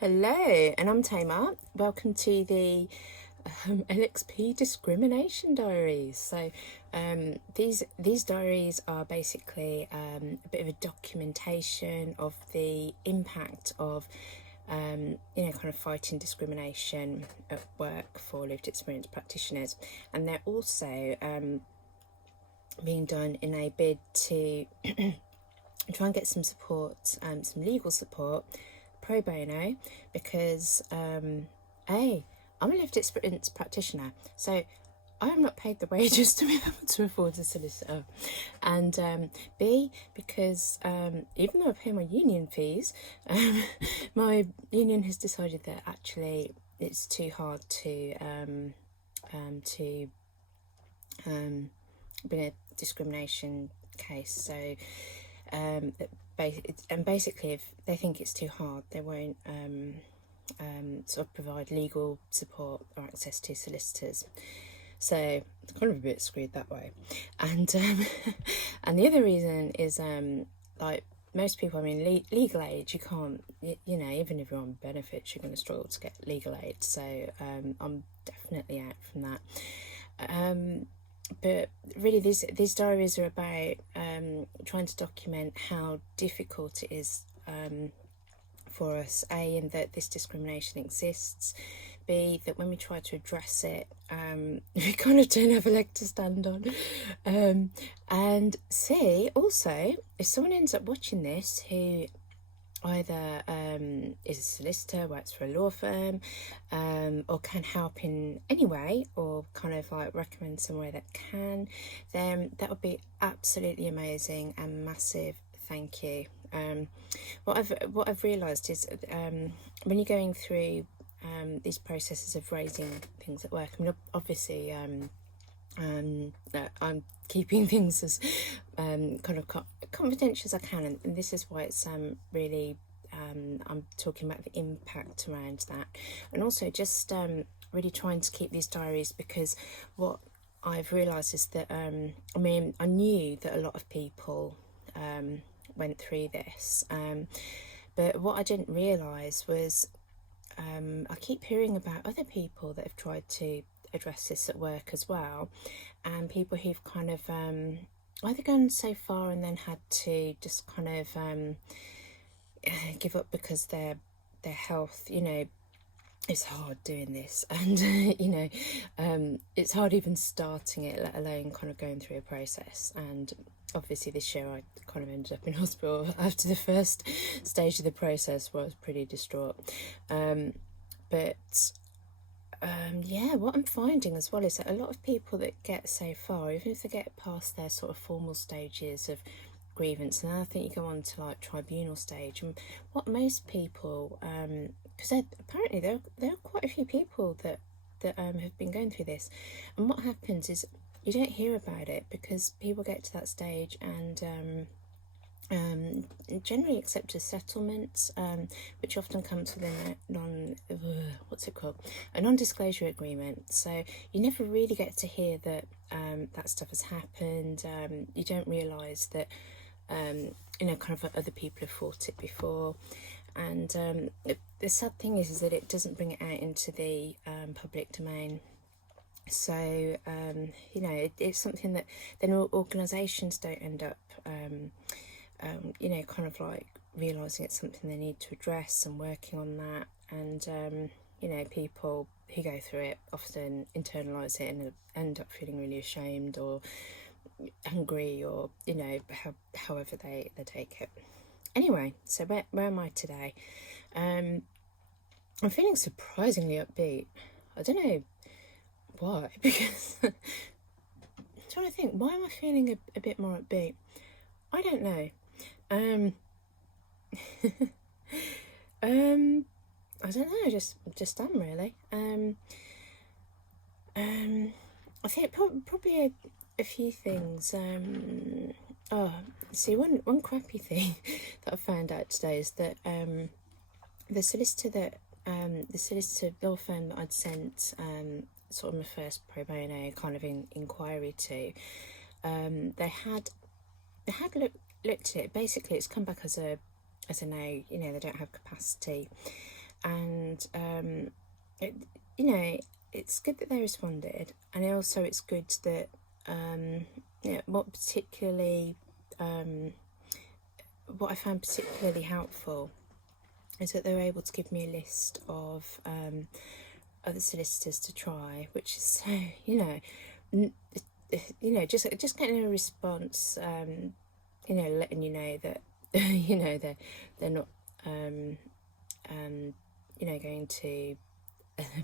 Hello, and I'm Tamar. Welcome to the LXP Discrimination Diaries. So these diaries are basically a bit of a documentation of the impact of kind of fighting discrimination at work for lived experience practitioners, and they're also being done in a bid to try and get some support, some legal support, pro bono, because A, I'm a lived experience practitioner, so I am not paid the wages to be able to afford a solicitor, and B, because even though I pay my union fees, my union has decided that actually it's too hard to bring a discrimination case. So and basically, if they think it's too hard, they won't sort of provide legal support or access to solicitors. So it's kind of a bit screwed that way. And and the other reason is like most people, I mean, legal aid, you can't, even if you're on benefits, you're going to struggle to get legal aid. So I'm definitely out from that. But really, these diaries are about trying to document how difficult it is for us, A, in that this discrimination exists, B, that when we try to address it, we kind of don't have a leg to stand on, and C, also, if someone ends up watching this who either is a solicitor, works for a law firm, or can help in any way, or kind of like recommend somewhere that can, then that would be absolutely amazing and massive thank you. What I've realised is when you're going through these processes of raising things at work, I mean, obviously I'm keeping things as kind of confidential as I can, and this is why it's really I'm talking about the impact around that, and also just really trying to keep these diaries, because what I've realised is that I mean, I knew that a lot of people went through this, but what I didn't realise was I keep hearing about other people that have tried to address this at work as well, and people who've kind of either gone so far and then had to just kind of give up because their health, it's hard doing this, and it's hard even starting it, let alone kind of going through a process. And obviously this year I kind of ended up in hospital after the first stage of the process, where I was pretty distraught. Yeah, what I'm finding as well is that a lot of people that get so far, even if they get past their sort of formal stages of grievance, and I think you go on to like tribunal stage, and what most people, because apparently there are quite a few people that have been going through this, and what happens is you don't hear about it because people get to that stage and generally accept a settlement, which often comes with a non-disclosure agreement. So you never really get to hear that that stuff has happened. You don't realise that kind of other people have fought it before, and the sad thing is that it doesn't bring it out into the public domain. So it's something that then organisations don't end up kind of like realising it's something they need to address and working on that, and people who go through it often internalise it and end up feeling really ashamed or angry, or however they take it. Anyway, so where am I today? I'm feeling surprisingly upbeat. I don't know why, because I'm trying to think, why am I feeling a bit more upbeat? I don't know. I don't know, just am really. I think probably a few things. See, one crappy thing that I found out today is that the solicitor law firm that I'd sent sort of my first pro bono kind of inquiry to, they had looked at it. Basically, it's come back as a no, they don't have capacity, and it, it's good that they responded, and also it's good that what I found particularly helpful is that they were able to give me a list of other solicitors to try, which is so, just getting a response, letting you know that they're not going to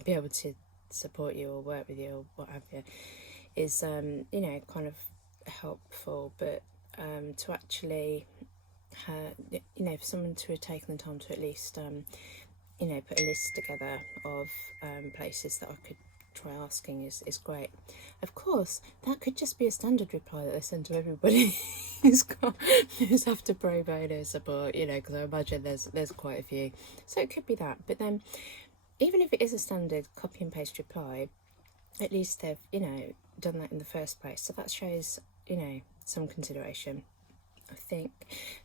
be able to support you or work with you or what have you, is kind of helpful. But to actually for someone to have taken the time to at least put a list together of places that I could try asking is great. Of course, that could just be a standard reply that they send to everybody who's after pro bono support, because I imagine there's quite a few. So it could be that. But then, even if it is a standard copy and paste reply, at least they've, done that in the first place. So that shows, some consideration, I think.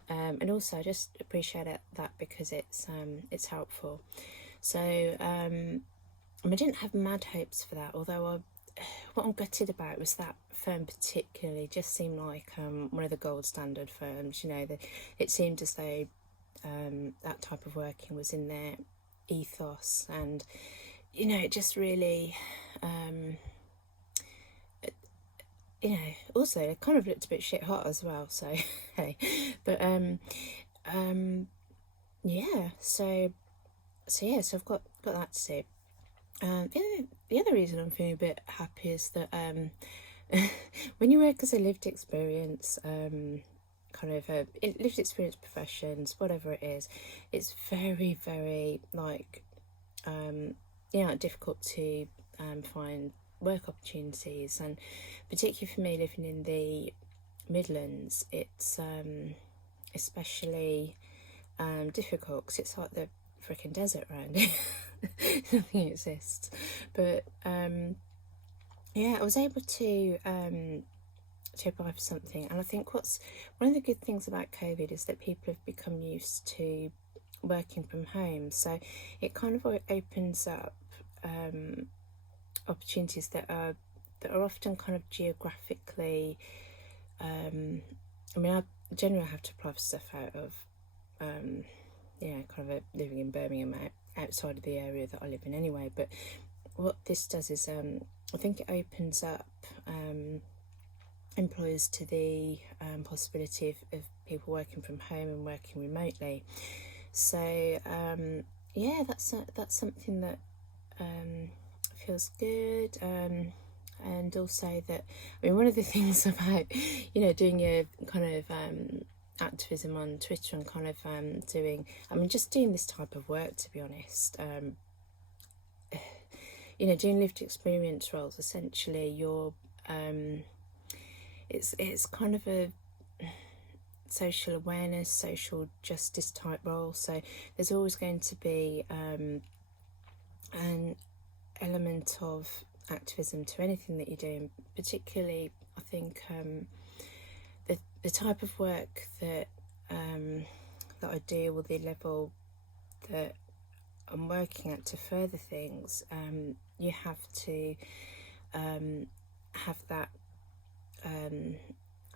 And also I just appreciate that because it's helpful. So I didn't have mad hopes for that, although what I'm gutted about was that firm particularly just seemed like one of the gold standard firms. It seemed as though that type of working was in their ethos, and it just really also it kind of looked a bit shit hot as well, so hey. But so I've got that to do. The other reason I'm feeling a bit happy is that when you work as a lived experience lived experience professions, whatever it is, it's very, very difficult to find work opportunities, and particularly for me living in the Midlands, it's especially difficult because it's like the freaking desert around here. Nothing exists. But I was able to apply for something, and I think one of the good things about COVID is that people have become used to working from home, so it kind of opens up opportunities that are often kind of geographically I generally have to apply for stuff out of living in Birmingham, outside of the area that I live in anyway. But what this does is I think it opens up employers to the possibility of people working from home and working remotely. So that's something that feels good. And also that, one of the things about doing your kind of activism on Twitter and kind of doing this type of work, to be honest, doing lived experience roles, essentially you're it's kind of a social awareness, social justice type role, so there's always going to be an element of activism to anything that you're doing, particularly I think the type of work that I do, or the level that I'm working at to further things, you have to have that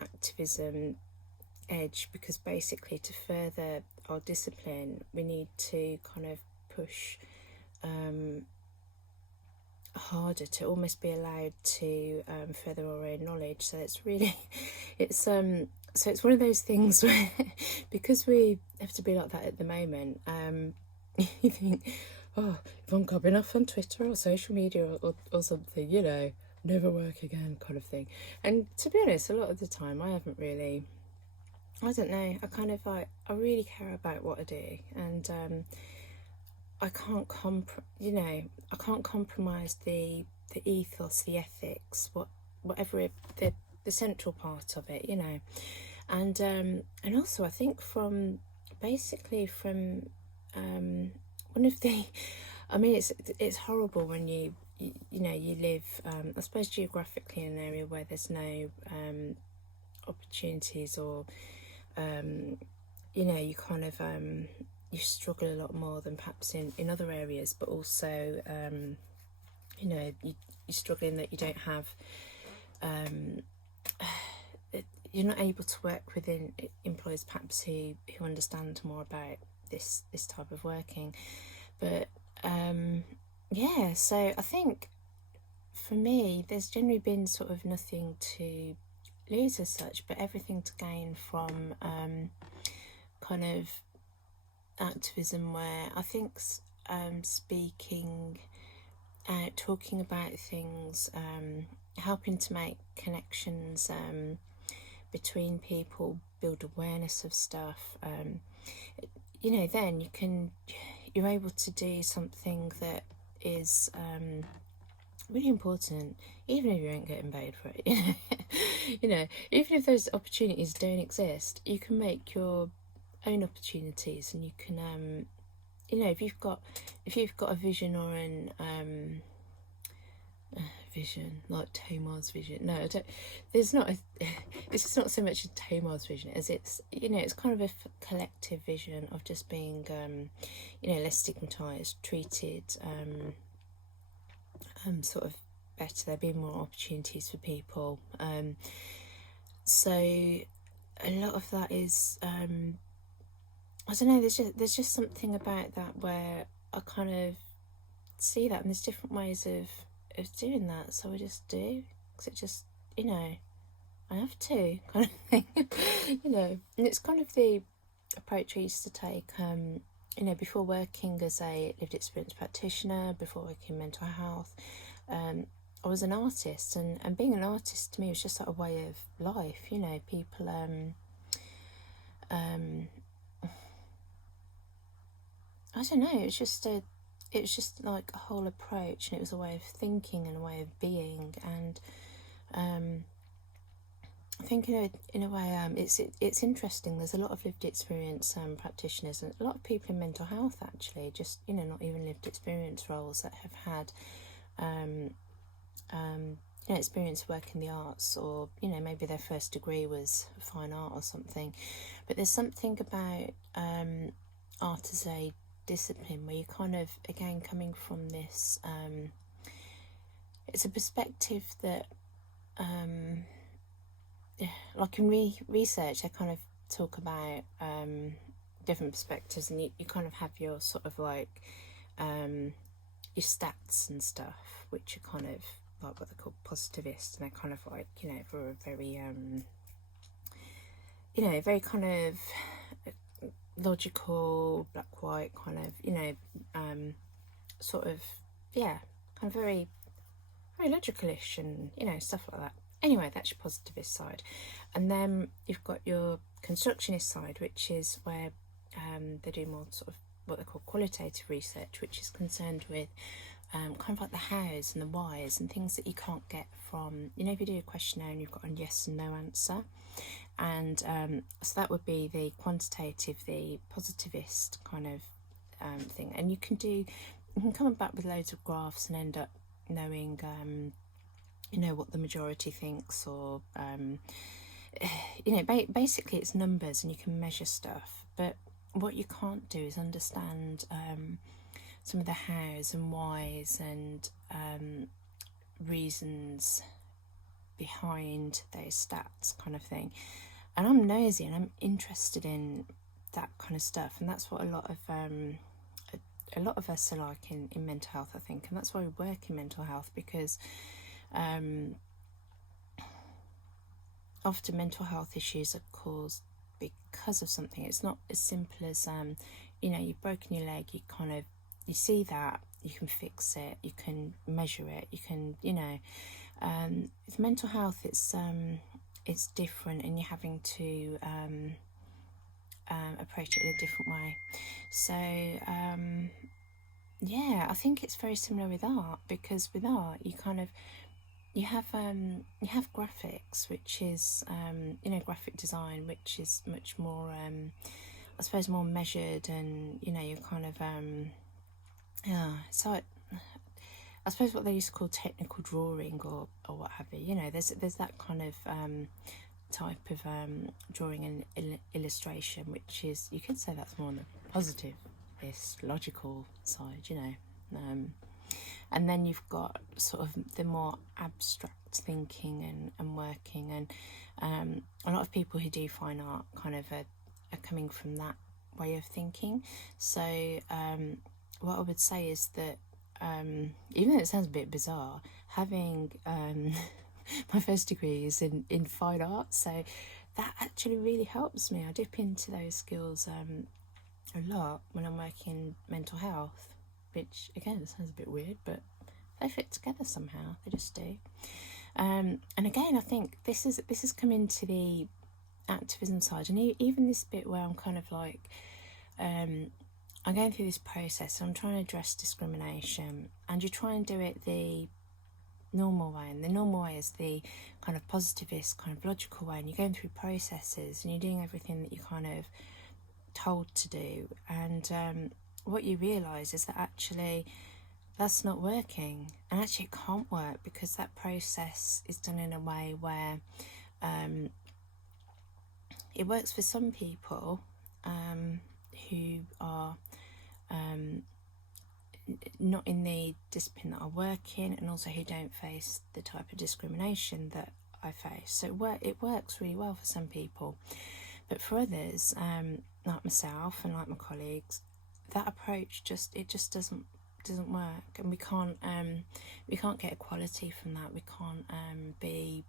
activism edge, because basically to further our discipline we need to kind of push harder, to almost be allowed to further our own knowledge. So it's really it's one of those things where because we have to be like that at the moment, you think, oh, if I'm gobbing off on Twitter or social media or something, never work again kind of thing. And to be honest, a lot of the time I haven't really, I don't know, I really care about what I do, and I can't compromise the ethos, the ethics, whatever the central part of it, and also I think from one of the, it's horrible when you live I suppose geographically in an area where there's no opportunities, or you kind of you struggle a lot more than perhaps in other areas, but also you know, you're struggling that you don't have you're not able to work within employers perhaps who understand more about this type of working. But yeah, so I think for me there's generally been sort of nothing to lose as such, but everything to gain from kind of activism, where I think speaking out, talking about things, helping to make connections between people, build awareness of stuff, you know, then you're able to do something that is really important, even if you ain't getting paid for it. You know, even if those opportunities don't exist, you can make your own opportunities, and you can you know, if you've got a vision or an vision like Tomar's vision. No, I don't. There's not. It's not so much a Tomar's vision as it's, you know, it's kind of a collective vision of just being, you know, less stigmatized, treated, sort of better. There being more opportunities for people. So a lot of that is, I don't know. There's just something about that where I kind of see that, and there's different ways of doing that, so I just do, because it just, you know, I have to, kind of thing. You know, and it's kind of the approach I used to take, you know, before working as a lived experience practitioner, before working in mental health. I was an artist, and being an artist to me was just like a way of life, you know. People I don't know, it was just like a whole approach, and it was a way of thinking and a way of being. And I think, you know, in a way, it's interesting. There's a lot of lived experience practitioners, and a lot of people in mental health actually, just, you know, not even lived experience roles, that have had you know, experience work in the arts, or, you know, maybe their first degree was fine art or something. But there's something about art as a discipline where you kind of, again, coming from this, it's a perspective that like in research they kind of talk about different perspectives, and you kind of have your sort of like your stats and stuff, which are kind of like what they're called positivist, and they're kind of like, you know, for a very you know, very kind of logical, black white kind of, you know, sort of, yeah, kind of very logical-ish, and, you know, stuff like that. Anyway, that's your positivist side. And then you've got your constructionist side, which is where they do more sort of what they call qualitative research, which is concerned with kind of like the hows and the whys and things that you can't get from, you know, if you do a questionnaire and you've got a yes and no answer. And so that would be the quantitative, the positivist kind of thing. And you can come back with loads of graphs and end up knowing, you know, what the majority thinks, or you know, basically it's numbers, and you can measure stuff. But what you can't do is understand some of the hows and whys and reasons behind those stats, kind of thing. And I'm nosy, and I'm interested in that kind of stuff, and that's what a lot of us are like in mental health, I think. And that's why we work in mental health, because often mental health issues are caused because of something. It's not as simple as you know, you've broken your leg, you see that, you can fix it, you can measure it, you can, you know. With mental health, it's different, and you're having to approach it in a different way. So yeah, I think it's very similar with art, because with art you have graphics, which is you know, graphic design, which is much more I suppose more measured, and, you know, you're kind of yeah, so I suppose what they used to call technical drawing, or what have you. You know, there's that kind of type of drawing and illustration, which is, you could say that's more on the positive, this logical side, you know. And then you've got sort of the more abstract thinking and working, and a lot of people who do fine art kind of are coming from that way of thinking. So what I would say is that even though it sounds a bit bizarre, having my first degree is in fine art, so that actually really helps me. I dip into those skills a lot when I'm working mental health, which again sounds a bit weird, but they fit together somehow. They just do. And again, I think this is coming to the activism side, and even this bit where I'm kind of like I'm going through this process. I'm trying to address discrimination, and you try and do it the normal way, and the normal way is the kind of positivist, kind of logical way, and you're going through processes and you're doing everything that you're kind of told to do, and what you realise is that actually that's not working, and actually it can't work because that process is done in a way where it works for some people who are not in the discipline that I work in, and also who don't face the type of discrimination that I face. So it works really well for some people, but for others, like myself and like my colleagues, that approach just doesn't work, and we can't get equality from that. We can't be,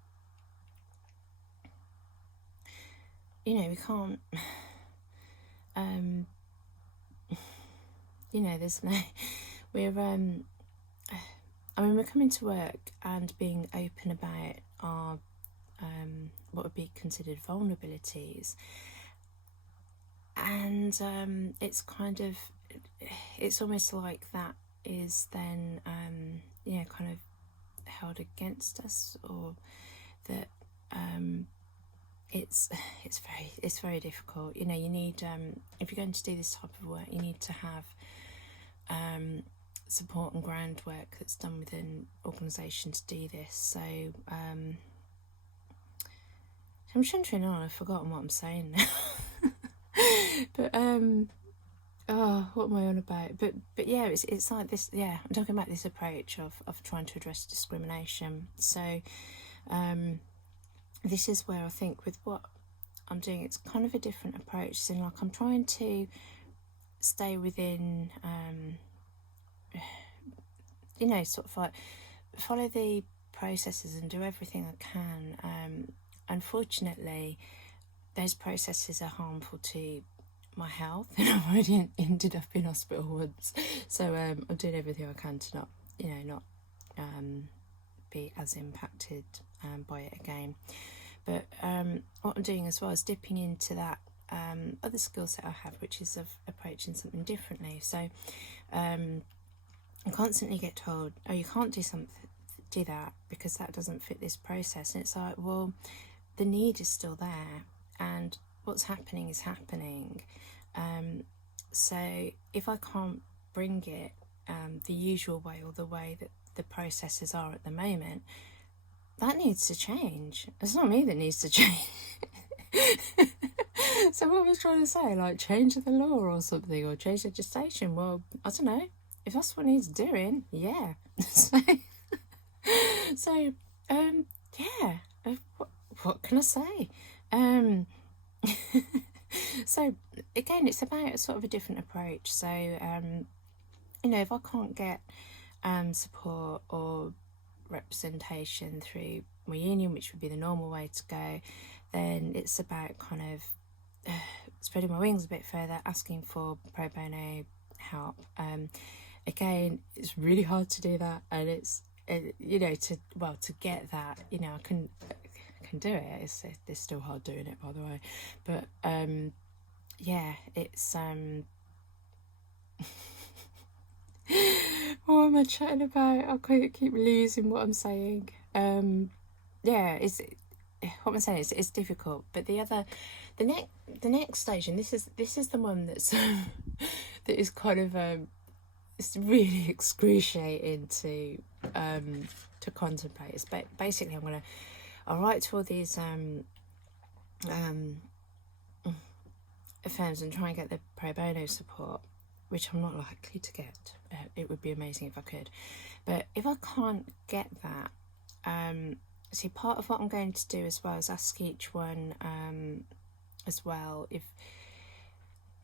you know, we can't you know, there's no, we're I mean, we're coming to work and being open about our what would be considered vulnerabilities, and it's kind of, it's almost like that is then you know, kind of held against us, or that it's very difficult. You know, you need if you're going to do this type of work, you need to have support and groundwork that's done within organisation to do this. So I'm chuntering on. I've forgotten what I'm saying now. But oh, what am I on about? But yeah, it's like this. Yeah, I'm talking about this approach of trying to address discrimination. So this is where I think with what I'm doing, it's kind of a different approach. So like, I'm trying to stay within you know, sort of like follow the processes and do everything I can. Unfortunately, those processes are harmful to my health, and I've already ended up in hospital once. So I'm doing everything I can to not, you know, not be as impacted by it again. But what I'm doing as well is dipping into that other skill set I have, which is of approaching something differently. So I constantly get told, oh, you can't do that because that doesn't fit this process. And it's like, well, the need is still there, and what's happening is happening. So if I can't bring it the usual way, or the way that the processes are at the moment, that needs to change. It's not me that needs to change. So what was I trying to say? Like, change the law or something, or change legislation? Well, I don't know. If that's what needs doing, yeah. So yeah. What can I say? So again, it's about sort of a different approach. So you know, if I can't get support or representation through my union, which would be the normal way to go, then it's about kind of spreading my wings a bit further, asking for pro bono help. Again, it's really hard to do that, and it's you know, to get that, you know, I can do it. It's still hard doing it, by the way, but yeah, it's what am I chatting about? I keep losing what I'm saying. Yeah, what I'm saying is it's difficult, but the next stage, and this is the one that's that is kind of it's really excruciating to contemplate. It's basically I'll write to all these firms and try and get the pro bono support, which I'm not likely to get. It would be amazing if I could, but if I can't get that, see, part of what I'm going to do as well is ask each one as well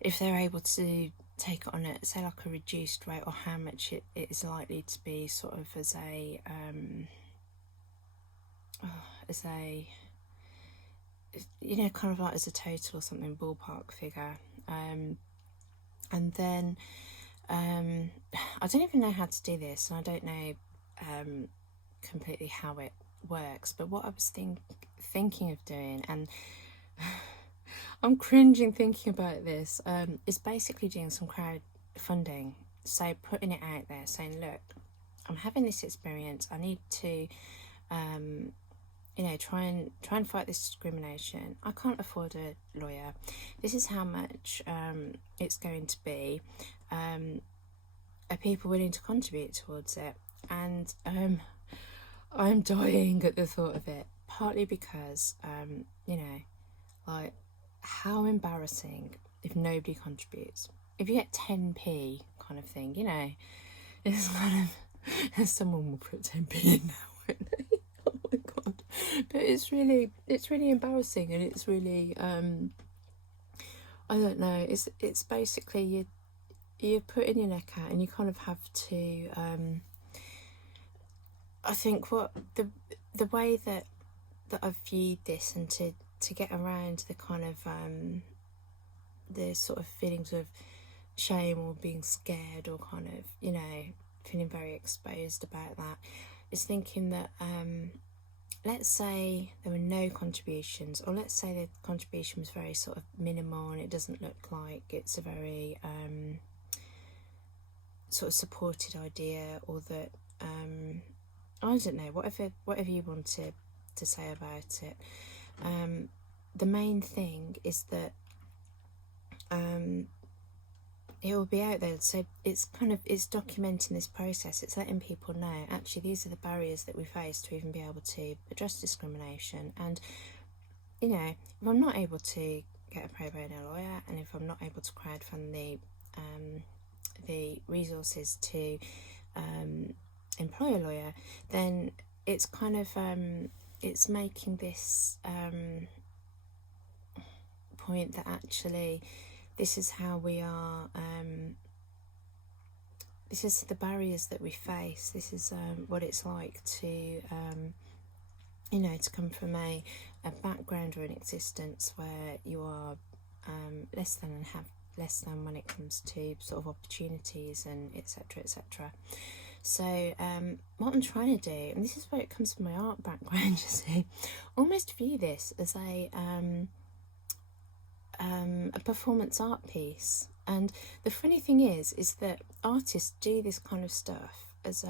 if they're able to take it on a, say, like a reduced rate, or how much it is likely to be sort of as a you know, kind of like as a total or something, ballpark figure. And then I don't even know how to do this, and I don't know completely how it works, but what I was thinking of doing, and I'm cringing thinking about this, is basically doing some crowdfunding. So putting it out there, saying, look, I'm having this experience, I need to you know, try and fight this discrimination. I can't afford a lawyer. This is how much it's going to be. Are people willing to contribute towards it? And I'm dying at the thought of it, partly because you know, like, how embarrassing if nobody contributes. If you get 10p kind of thing, you know, it's kind of, someone will put 10p in now, won't they? Oh my god. But it's really embarrassing, and it's really I don't know, it's basically you're putting your neck out, and you kind of have to I think what the way that I've viewed this, and to get around the kind of the sort of feelings of shame or being scared, or kind of, you know, feeling very exposed about that, is thinking that let's say there were no contributions, or let's say the contribution was very sort of minimal, and it doesn't look like it's a very sort of supported idea, or that I don't know, whatever you want to say about it. The main thing is that it will be out there, so it's documenting this process. It's letting people know, actually, these are the barriers that we face to even be able to address discrimination. And, you know, if I'm not able to get a pro bono lawyer, and if I'm not able to crowdfund the resources to employ a lawyer, then it's kind of it's making this point that actually this is how we are, this is the barriers that we face, this is what it's like to you know, to come from a background or an existence where you are less than, and have less than when it comes to sort of opportunities, and etc, etc. So what I'm trying to do, and this is where it comes from my art background, you see, almost view this as a performance art piece. And the funny thing is that artists do this kind of stuff as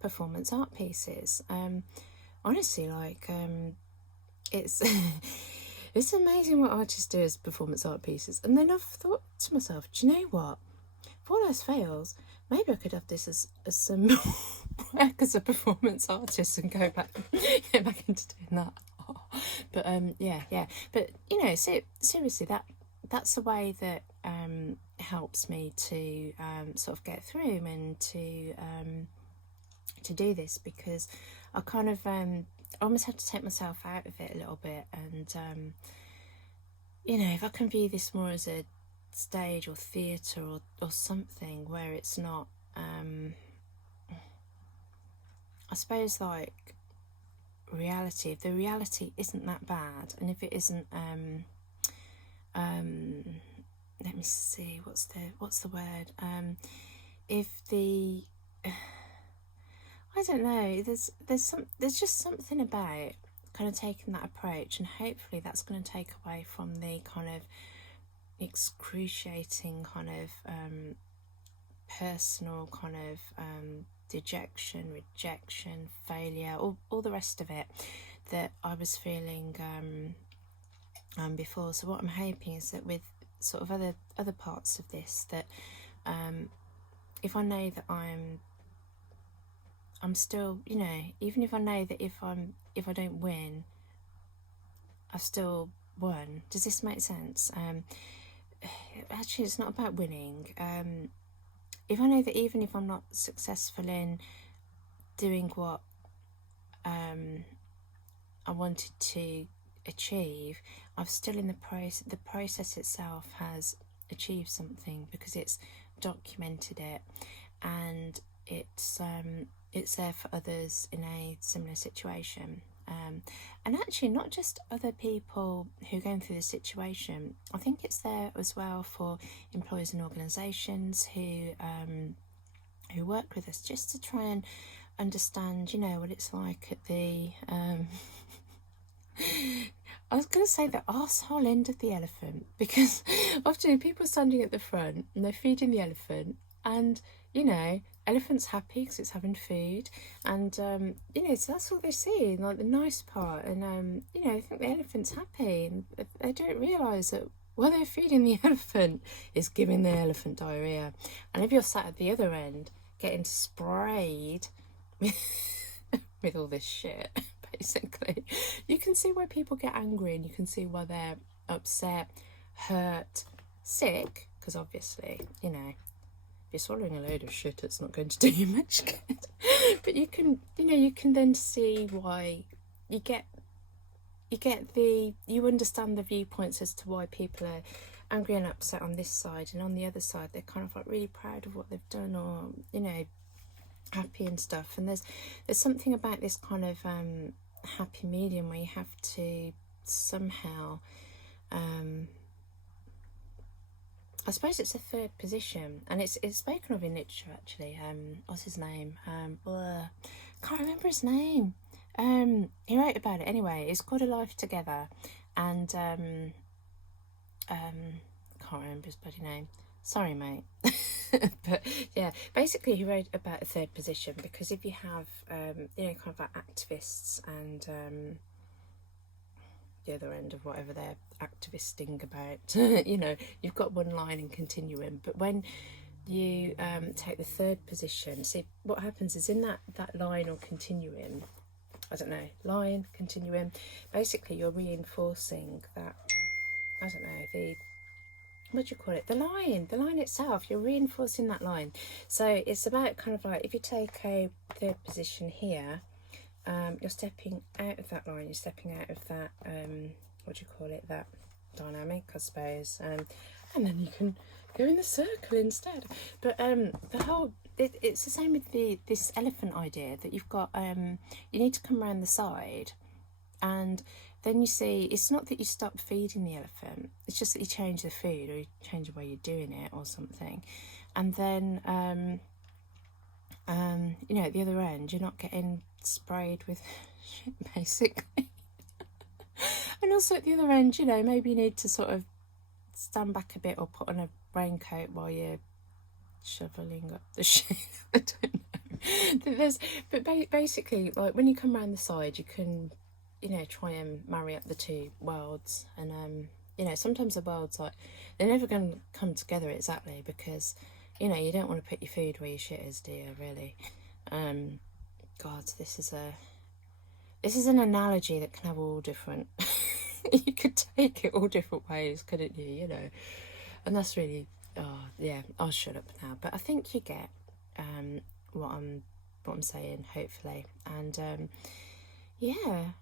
performance art pieces. Honestly, like, it's it's amazing what artists do as performance art pieces. And then I've thought to myself, do you know what? If all else fails, maybe I could have this as some work as a performance artist, and get back into doing that. But yeah. But, you know, seriously, that's the way that helps me to sort of get through, and to do this, because I kind of almost had to take myself out of it a little bit. And you know, if I can view this more as a stage or theatre or something where it's not I suppose, like, reality, if the reality isn't that bad, and if it isn't let me see, what's the word, if the I don't know, there's just something about kind of taking that approach, and hopefully that's going to take away from the kind of excruciating kind of personal kind of dejection, rejection, failure, all the rest of it that I was feeling before. So what I'm hoping is that with sort of other parts of this, that if I know that I'm still, you know, even if I know that if I don't win, I've still won. Does this make sense? actually, it's not about winning. If I know that even if I'm not successful in doing what I wanted to achieve, I've still in the process itself has achieved something, because it's documented it, and it's there for others in a similar situation. And actually, not just other people who are going through the situation. I think it's there as well for employers and organisations who work with us, just to try and understand, what it's like at the I was going to say the arsehole end of the elephant, because often people are standing at the front and they're feeding the elephant, and elephant's happy because it's having food, and so that's all they see, like the nice part, and they think the elephant's happy, and they don't realise that while they're feeding the elephant is giving the elephant diarrhea. And if you're sat at the other end getting sprayed with all this shit, basically, you can see why people get angry, and you can see why they're upset, hurt, sick, because obviously, if you're swallowing a load of shit, it's not going to do you much good. But you can then see why you understand the viewpoints as to why people are angry and upset on this side, and on the other side they're kind of like really proud of what they've done, or happy and stuff. And there's something about this kind of happy medium where you have to somehow I suppose it's a third position, and it's spoken of in literature actually. What's his name? Can't remember his name. He wrote about it anyway. It's called A Life Together, and can't remember his bloody name. Sorry, mate. But yeah, basically he wrote about a third position, because if you have kind of like activists and the other end of whatever they're activisting about, you've got one line and continuum. But when you take the third position, see what happens is in that line or continuum, I don't know, line, continuum, basically you're reinforcing that, I don't know, what do you call it? The line itself, you're reinforcing that line. So it's about kind of like, if you take a third position here, you're stepping out of that line, you're stepping out of that, what do you call it, that dynamic, I suppose, and then you can go in the circle instead. But it's the same with this elephant idea, that you've got, you need to come around the side, and then you see, it's not that you stop feeding the elephant, it's just that you change the food, or you change the way you're doing it or something. And then at the other end, you're not getting sprayed with shit, basically. And also at the other end, maybe you need to sort of stand back a bit, or put on a raincoat while you're shoveling up the shit. I don't know. But basically, like, when you come around the side, you can try and marry up the two worlds. And sometimes the worlds, like, they're never going to come together exactly, because you don't want to put your food where your shit is, do you, really? God, this is an analogy that can have all different you could take it all different ways, couldn't you? And that's really, I'll shut up now. But I think you get what I'm saying, hopefully. And yeah,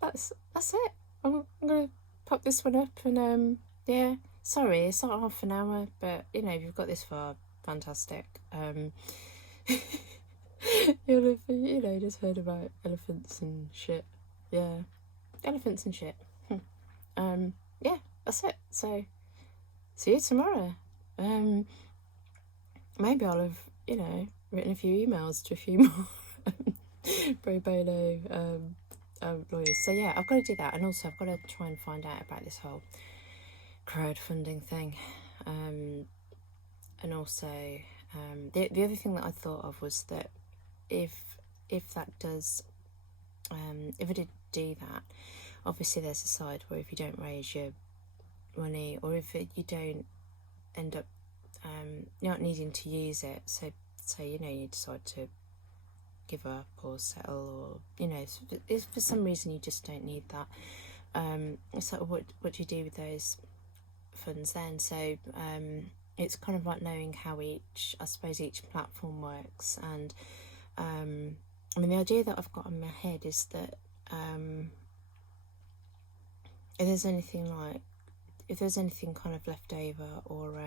that's it. I'm gonna pop this one up, and sorry, it's not half an hour, but if you've got this far, fantastic. You'll have just heard about elephants and shit. Yeah, elephants and shit. That's it. So see you tomorrow. Maybe I'll have written a few emails to a few more pro bono lawyers. So yeah, I've got to do that, and also I've got to try and find out about this whole crowdfunding thing, and also the other thing that I thought of was that if that does if I did do that, obviously there's a side where if you don't raise your money, or if you don't end up not needing to use it, so you decide to give up or settle, or if for some reason you just don't need that So what do you do with those funds then? So it's kind of like knowing how each platform works. And I mean, the idea that I've got in my head is that if there's anything kind of left over, or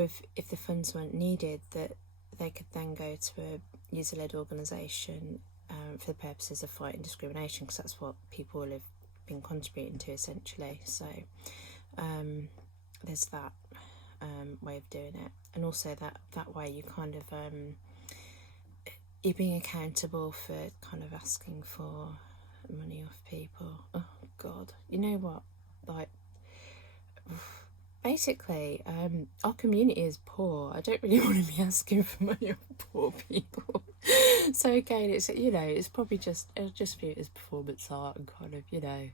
if the funds weren't needed, that they could then go to a user-led organisation for the purposes of fighting discrimination, because that's what people have been contributing to essentially. So there's that way of doing it, and also that way you kind of you're being accountable for kind of asking for money off people. Oh God, you know what? Like, basically, our community is poor. I don't really want to be asking for money off poor people. So again, it's, you know, it's probably I'll just view it as performance art, and kind of, you know,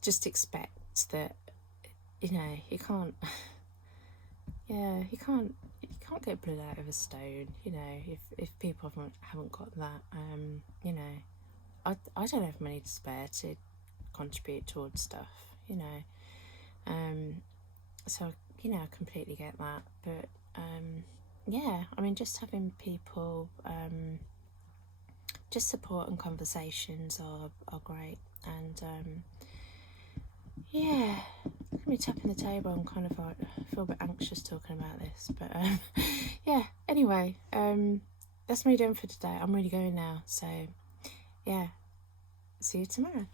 just expect that, you know, you can't get blood out of a stone, you know, if people haven't got that. You know, I don't have money to spare to contribute towards stuff, you know. So, you know, I completely get that. But yeah, I mean, just having people, just support and conversations are great. And yeah, I'm gonna be tapping the table. I'm kind of like, I feel a bit anxious talking about this, but yeah. Anyway, that's me done for today. I'm really going now. So yeah, see you tomorrow.